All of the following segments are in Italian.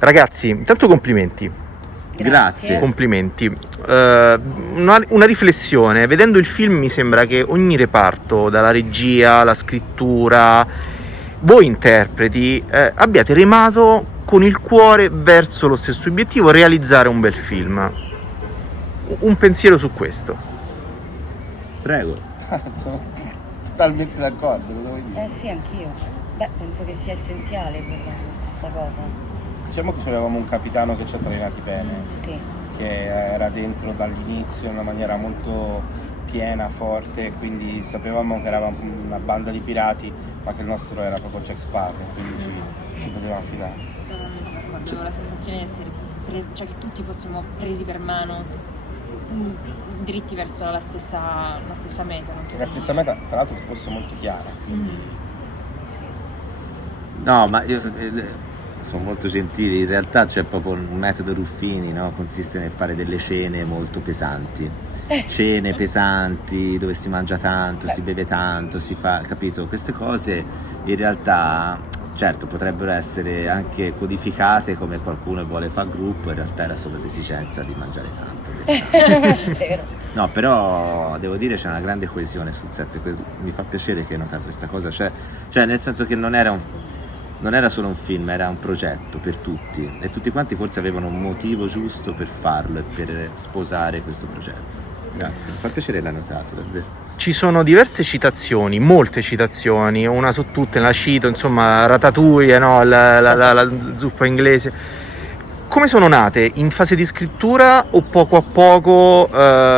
Ragazzi, intanto complimenti. Grazie. Complimenti. Una riflessione. Vedendo il film mi sembra che ogni reparto, dalla regia alla scrittura, voi interpreti, abbiate remato con il cuore verso lo stesso obiettivo, realizzare un bel film. Un pensiero su questo. Prego. Sono totalmente d'accordo, lo devo dire. Sì, anch'io. Beh, penso che sia essenziale questa cosa. Diciamo che avevamo un capitano che ci ha trainati bene, Sì. che era dentro dall'inizio in una maniera molto piena, forte, quindi sapevamo che eravamo una banda di pirati, ma che il nostro era proprio Jack Sparrow, quindi ci potevamo fidare. Totalmente d'accordo, avevo la sensazione di essere presi, cioè che tutti fossimo presi per mano, dritti verso la stessa meta. Non so La stessa meta, tra l'altro, che fosse molto chiara. Quindi... No, ma io sono molto gentili, in realtà c'è proprio un metodo Ruffini, no? Consiste nel fare delle cene molto pesanti, cene pesanti dove si mangia tanto, si beve tanto, si fa, capito? Queste cose in realtà, certo, potrebbero essere anche codificate come qualcuno vuole fare gruppo, in realtà era solo l'esigenza di mangiare tanto. Vero. No, però devo dire c'è una grande coesione sul set, mi fa piacere che hai notato questa cosa, cioè nel senso che non era solo un film, era un progetto per tutti e tutti quanti forse avevano un motivo giusto per farlo e per sposare questo progetto. Grazie, mi fa piacere l'hai notato, davvero. Ci sono diverse citazioni, molte citazioni, una su tutte la cito, insomma, Ratatouille, no? la zuppa inglese. Come sono nate? In fase di scrittura o poco a poco,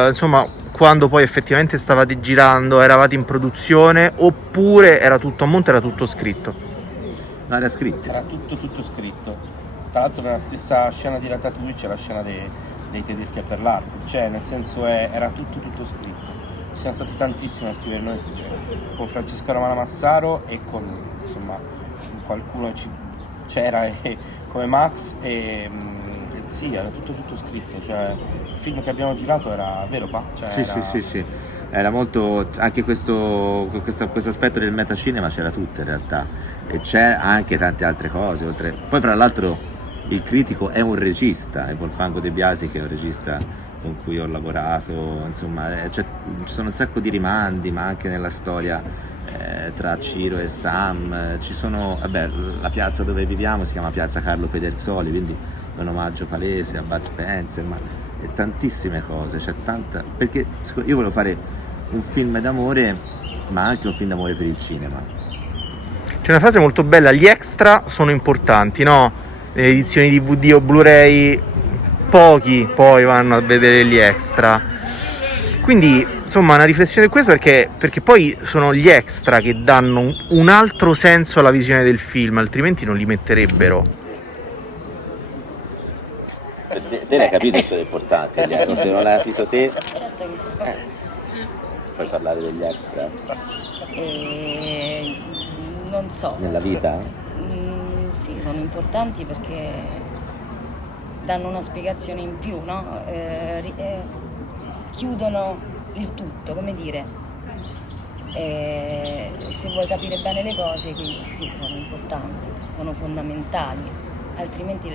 insomma, quando poi effettivamente stavate girando, eravate in produzione, oppure era tutto a monte, era tutto scritto? No, era scritto. Era tutto scritto. Tra l'altro nella stessa scena di Ratatouille c'è la scena dei tedeschi a Pearl Harbor, cioè nel senso era tutto scritto. Ci siamo stati tantissimi a scrivere noi, cioè, con Francesco Romano Massaro e con insomma qualcuno c'era come Max e sì, era tutto scritto, cioè il film che abbiamo girato era vero pa? Cioè, Sì. Era molto, anche questo aspetto del metacinema c'era tutto in realtà, e c'è anche tante altre cose oltre. Poi fra l'altro il critico è un regista, è Wolfgango De Biasi, che è un regista con cui ho lavorato, insomma ci sono un sacco di rimandi, ma anche nella storia tra Ciro e Sam ci sono, la piazza dove viviamo si chiama Piazza Carlo Pedersoli, quindi è un omaggio palese a Bud Spencer, ma tantissime cose, c'è tanta, perché io volevo fare un film d'amore ma anche un film d'amore per il cinema. C'è una frase molto bella: gli extra sono importanti, no? Nelle edizioni DVD o Blu-ray pochi poi vanno a vedere gli extra, quindi insomma una riflessione di questo, perché poi sono gli extra che danno un altro senso alla visione del film, altrimenti non li metterebbero. Te l'hai capito che sono importanti gli extra, se non l'hai capito te Certo che sì. puoi parlare degli extra Non so. nella vita? Sì, sono importanti perché danno una spiegazione in più, no? Chiudono il tutto, come dire. Se vuoi capire bene le cose, quindi sì, sono importanti, sono fondamentali. Altrimenti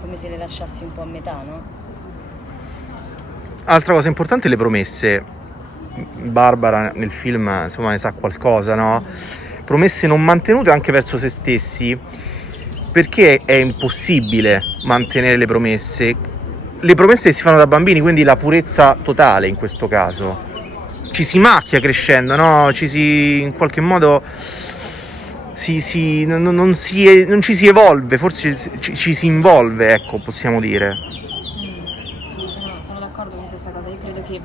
come se le lasciassi un po' a metà, no? Altra cosa importante, le promesse. Barbara nel film insomma ne sa qualcosa, no? Promesse non mantenute anche verso se stessi, perché è impossibile mantenere le promesse si fanno da bambini, quindi la purezza totale in questo caso ci si macchia crescendo, no? In qualche modo non ci si evolve, forse ci si involve, ecco, possiamo dire. Sì, sono d'accordo con questa cosa. Io credo che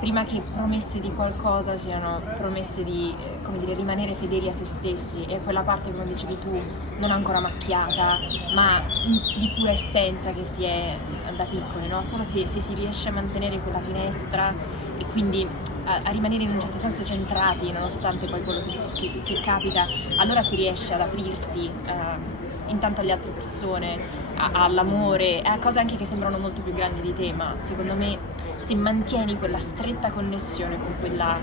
prima che promesse di qualcosa siano promesse di, come dire, rimanere fedeli a se stessi, e quella parte, come dicevi tu, non ancora macchiata, ma di pura essenza che si è da piccoli, no? Solo se si riesce a mantenere quella finestra e quindi a rimanere in un certo senso centrati nonostante poi quello che capita, allora si riesce ad aprirsi intanto alle altre persone, all'amore, a cose anche che sembrano molto più grandi di te, ma secondo me se mantieni quella stretta connessione con quella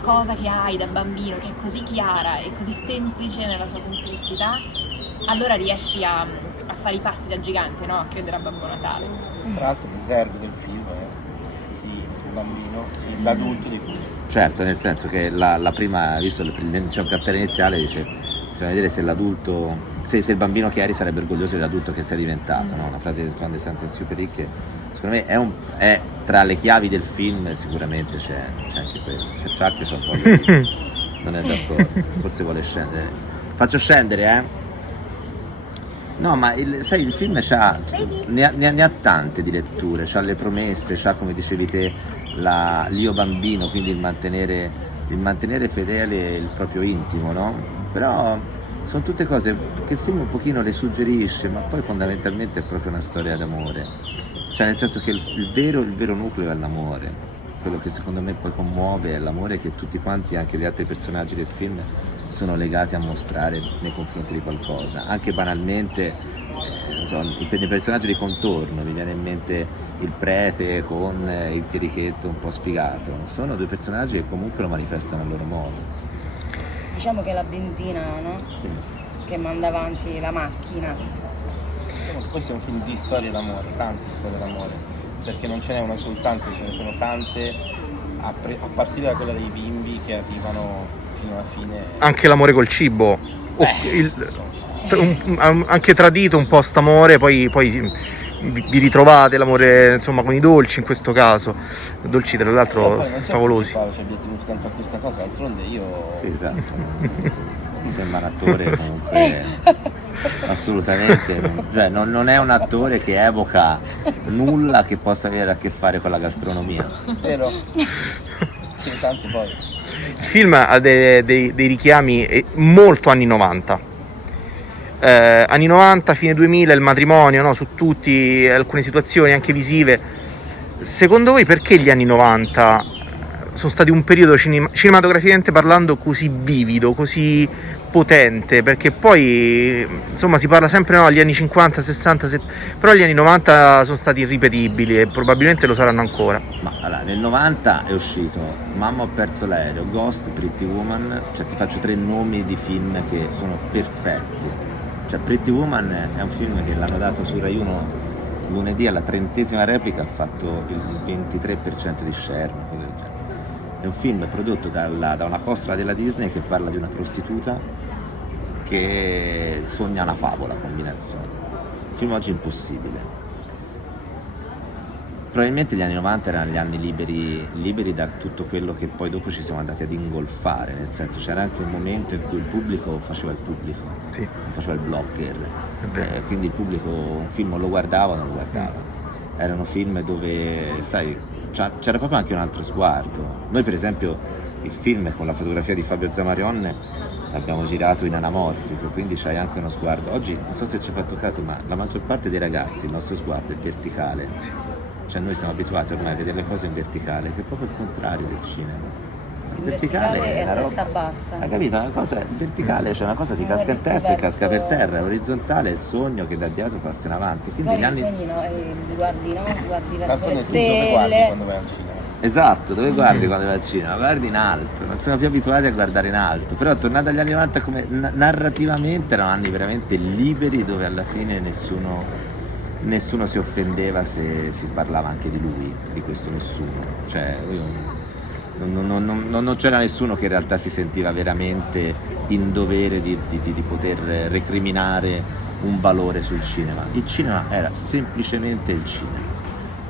cosa che hai da bambino, che è così chiara e così semplice nella sua complessità, allora riesci a fare i passi da gigante, no? A credere a Babbo Natale. Tra l'altro l'esergo del film è sì, il bambino, sì, l'adulto di cui. Certo, nel senso che la prima, visto c'è un cartello iniziale, dice bisogna vedere se l'adulto, se il bambino che eri sarebbe orgoglioso dell'adulto che sei diventato, no? Una frase di Antoine de Saint-Exupéry che secondo me è tra le chiavi del film, sicuramente c'è anche quello. C'è Chuck che c'ha un po' non è d'accordo, forse vuole scendere. Faccio scendere, No, ma sai, il film ne ha tante di letture, c'ha le promesse, c'ha, come dicevi te, l'io bambino, quindi il mantenere fedele il proprio intimo, no? Però sono tutte cose che il film un pochino le suggerisce, ma poi fondamentalmente è proprio una storia d'amore. Cioè, nel senso che il vero nucleo è l'amore. Quello che secondo me poi commuove è l'amore che tutti quanti, anche gli altri personaggi del film, sono legati a mostrare nei confronti di qualcosa. Anche banalmente, nei personaggi di contorno mi viene in mente il prete con il chierichetto un po' sfigato. Sono due personaggi che comunque lo manifestano a loro modo. Diciamo che è la benzina, no? Sì. Che manda avanti la macchina. Questo è un film di storie d'amore, tante storie d'amore, perché non ce n'è una soltanto, ce ne sono tante, a partire da quella dei bimbi che arrivano fino alla fine. Anche l'amore col cibo, anche tradito un po' st'amore, poi vi ritrovate l'amore, insomma, con i dolci in questo caso, dolci tra l'altro favolosi. Paolo ci abbia tenuto tanto a questa cosa, d'altronde io. Sì, esatto. Mi sembra un attore comunque assolutamente, cioè non è un attore che evoca nulla che possa avere a che fare con la gastronomia. Vero? Tanto poi. Il film ha dei richiami molto anni 90. Anni 90, fine 2000, il matrimonio, no? Su tutti, alcune situazioni anche visive. Secondo voi perché gli anni 90 sono stati un periodo cinematograficamente parlando così vivido, così potente? Perché poi insomma si parla sempre, no, agli anni 50, 60, 70, però gli anni 90 sono stati irripetibili e probabilmente lo saranno ancora. Ma allora, nel 90 è uscito Mamma ho perso l'aereo, Ghost, Pretty Woman, cioè ti faccio 3 nomi di film che sono perfetti. Cioè Pretty Woman è un film che l'hanno dato su Rai 1 lunedì alla 30ª replica, ha fatto il 23% di share, una cosa del genere. È un film prodotto da una costola della Disney che parla di una prostituta che sogna una favola, combinazione. Un film oggi impossibile. Probabilmente gli anni 90 erano gli anni liberi da tutto quello che poi dopo ci siamo andati ad ingolfare, nel senso c'era anche un momento in cui il pubblico faceva il pubblico, Sì. non faceva il blogger, quindi il pubblico un film lo guardava o non lo guardava. Erano film dove, sai, c'era proprio anche un altro sguardo. Noi per esempio il film con la fotografia di Fabio Zamarion l'abbiamo girato in anamorfico, quindi c'hai anche uno sguardo. Oggi non so se ci hai fatto caso, ma la maggior parte dei ragazzi il nostro sguardo è verticale. Cioè noi siamo abituati ormai a vedere le cose in verticale, che è proprio il contrario del cinema. Il verticale è una a testa roba, bassa. hai capito? Una cosa, il verticale c'è una cosa che casca in testa e casca per terra, orizzontale è il sogno che da dietro passa in avanti. Quindi Poi gli anni... i sogni, no? Guardi, no? Guardi verso le Dove guardi stelle. quando vai al cinema? Esatto, dove guardi quando vai al cinema? Guardi in alto, non siamo più abituati a guardare in alto, però tornando agli anni 90 come narrativamente erano anni veramente liberi dove alla fine nessuno si offendeva se si parlava anche di lui, di questo nessuno, cioè non c'era nessuno che in realtà si sentiva veramente in dovere di poter recriminare un valore sul cinema. Il cinema era semplicemente il cinema.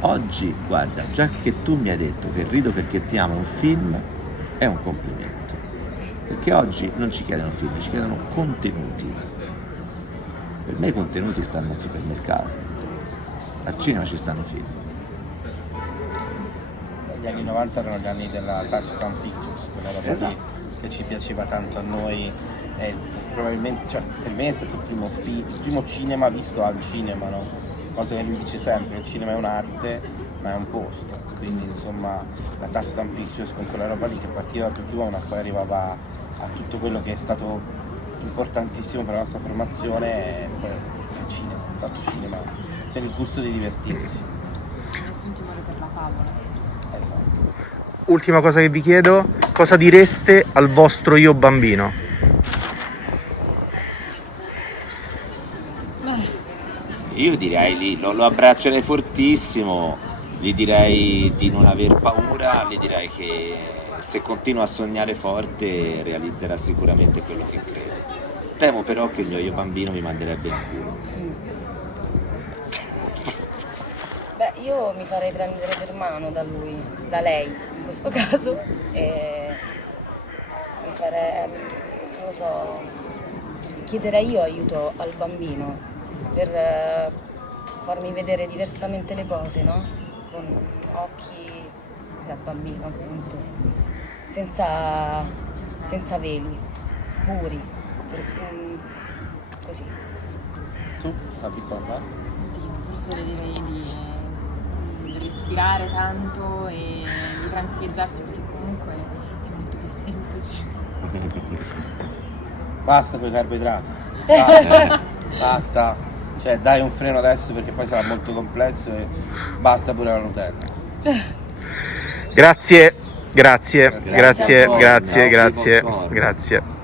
Oggi, guarda, già che tu mi hai detto che Rido perché ti amo un film, è un complimento, perché oggi non ci chiedono film, ci chiedono contenuti. Per me i contenuti stanno al supermercato, al cinema ci stanno i film. Gli anni 90 erano gli anni della Touchstone Pictures, quella roba Esatto. che ci piaceva tanto a noi. Probabilmente, cioè, per me è stato il primo cinema visto al cinema, no? Cosa che lui dice sempre, il cinema è un'arte, ma è un posto. Quindi insomma la Touchstone Pictures con quella roba lì che partiva da Pretty Woman, poi arrivava a tutto quello che è stato importantissimo per la nostra formazione, e poi è cinema, ha fatto cinema per il gusto di divertirsi. Nessun timore per la favola. Esatto. Ultima cosa che vi chiedo, cosa direste al vostro io bambino? Io direi lì, lo abbraccerei fortissimo, gli direi di non aver paura, gli direi che se continua a sognare forte realizzerà sicuramente quello che crede. Temo però che il mio io bambino mi manderebbe in culo. Beh, io mi farei prendere per mano da lui, da lei in questo caso, e mi farei, non lo so, chiederei io aiuto al bambino per farmi vedere diversamente le cose, no? Con occhi da bambino, appunto, senza veli, puri, così. Tu, la piccola? Oddio, forse le direi di respirare tanto e di tranquillizzarsi, perché comunque è molto più semplice. Basta con i carboidrati. Basta. Basta. Cioè, dai un freno adesso perché poi sarà molto complesso e basta pure la Nutella. Grazie, grazie, Grazie a voi. grazie, Grazie. grazie.